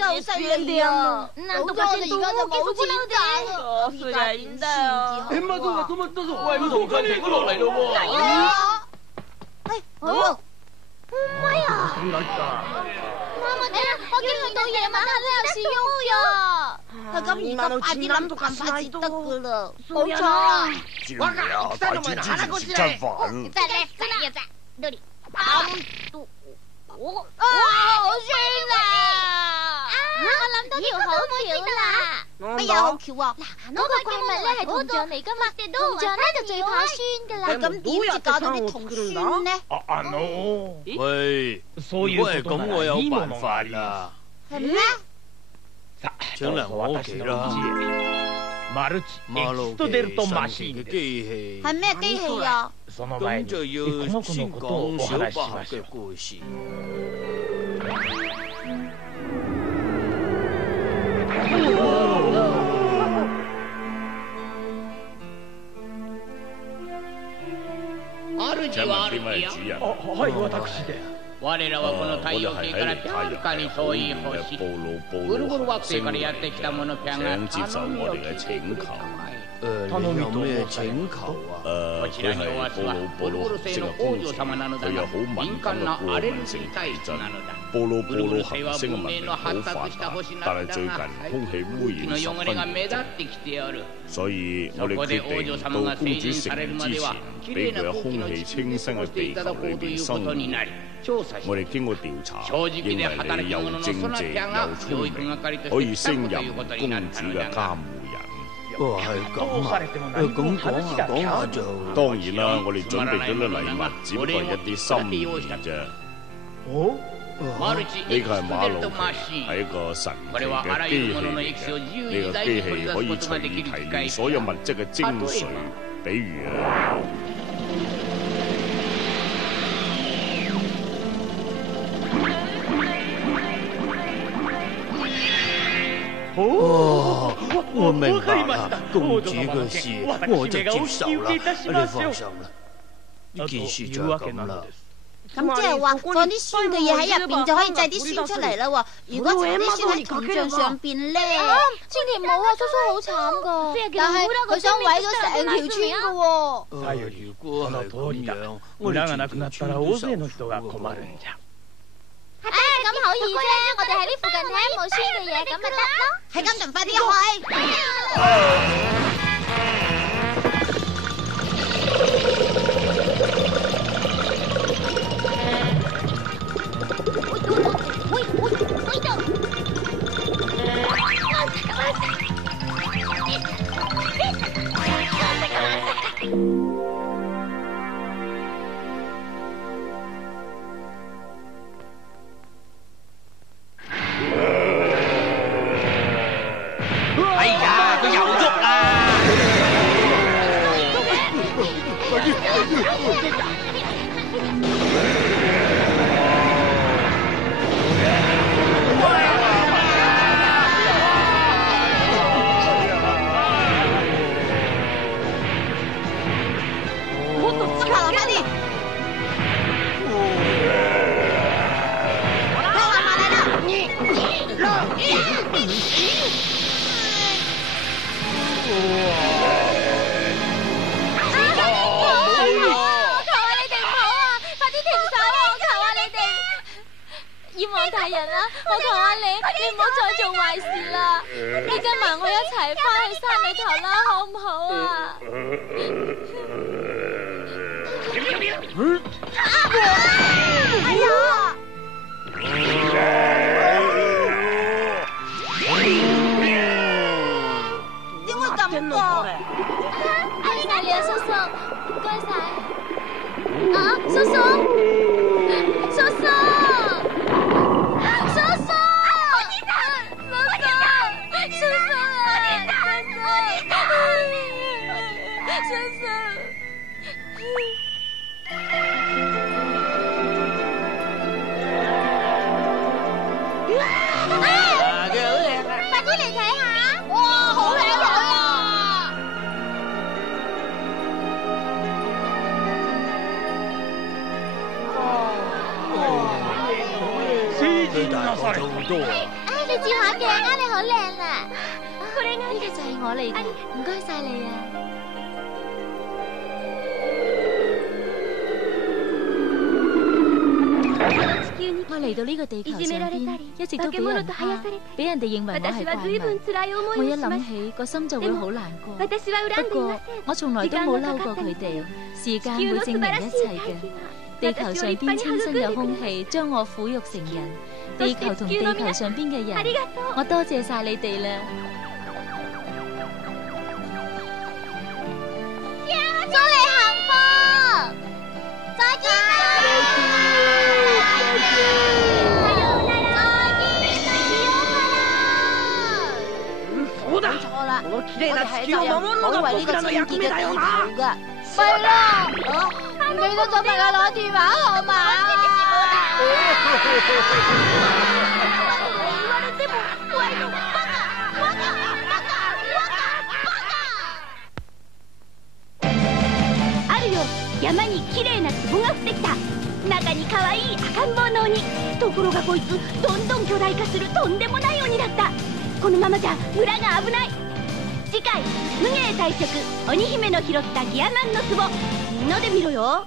真係好犀利啊！難道我哋而家就冇錢賺？是人的。喂，個同佢停咗落嚟咯喎！哎呀！媽咪，我驚佢到夜晚黑咧有事喐啊！咁而家快啲諗辦法至得噶啦。冇錯啊！照啊，快啲之前食餐飯。好酸啊！我諗到條好橋啦！乜嘢好橋啊？嗰個怪物咧係銅像嚟噶嘛，銅像咧就最怕酸噶啦。咁點至搞到啲銅酸呢？喂，如果係咁，我有辦法啦。係咩？請嚟我屋企啦。馬路神奇嘅機器係咩機器啊？咁就要先講小百合嘅故事。請問邊位係主人？我哋係喺太陽系後面嘅布魯布魯星嚟嘅，請接受我哋嘅請求。你有咩請求啊？佢係布魯星嘅公主，佢有好敏感嘅過敏性體質。布魯行星嘅文明好發達，但係最近空氣污染十分嚴重，所以我哋決定到公主成年之前，俾佢喺空氣清新嘅地球裏邊生活。我哋經過調查，認為你又正直又聰明，可以升任公主嘅監護人。係咁啊！咁講下就當然啦，我哋準備咗啲禮物，只不過係一啲心意啫。呢個係馬路奇，係一個神奇嘅機器嚟嘅。呢個機器可以隨意提煉所有物質嘅精髓，比如啊。我明白啦，公主嘅事我就接受啦，你放心啦，呢件事就係咁啦。咁即係話放啲酸嘅嘢喺入邊就可以製啲酸出嚟啦喎。如果搽啲酸喺銅像上邊咧，千祈唔好啊！叔叔好慘噶，但係佢想毀咗成條村噶喎。如果係咁樣，我哋全條村都受苦噶。咁好易啫！我哋喺呢附近睇冇酸嘅嘢，咁咪得咯。係咁，就快啲去。哎呀，佢又喐啦！大人啊，我求下你唔好再做壞事啦！你跟埋我一齊翻去山裏頭啦，好唔好啊？哎呀！點會咁㗎？多謝你啊，叔叔，唔該晒。啊，叔叔，叔叔。大個咗好多啊！你自電話鏡啊，你好靚啊！呢個就係我嚟嘅，唔該晒你啊！我嚟到呢個地球上邊，一直都俾人蝦，俾人哋認為我係怪物。我一諗起個心就會好難過。不過我從來都冇嬲過佢哋，時間會證明一切嘅。地球上邊清新嘅空氣將我撫育成人，地球同地球上邊嘅人，我多謝晒你哋啦！祝你幸福，再見啦！冇錯啦，我哋係責任保衛呢個清潔嘅地球噶。係啦，唔記得咗問佢攞電話號碼啊！あるよ、山に綺麗な壺が降ってきた。中に可愛い赤ん坊の鬼。ところがこいつどんどん巨大化するとんでもない鬼だった。このままじゃ村が危ない。次回無芸退職鬼姫の拾ったギアマンの壺、みんなで見ろよ。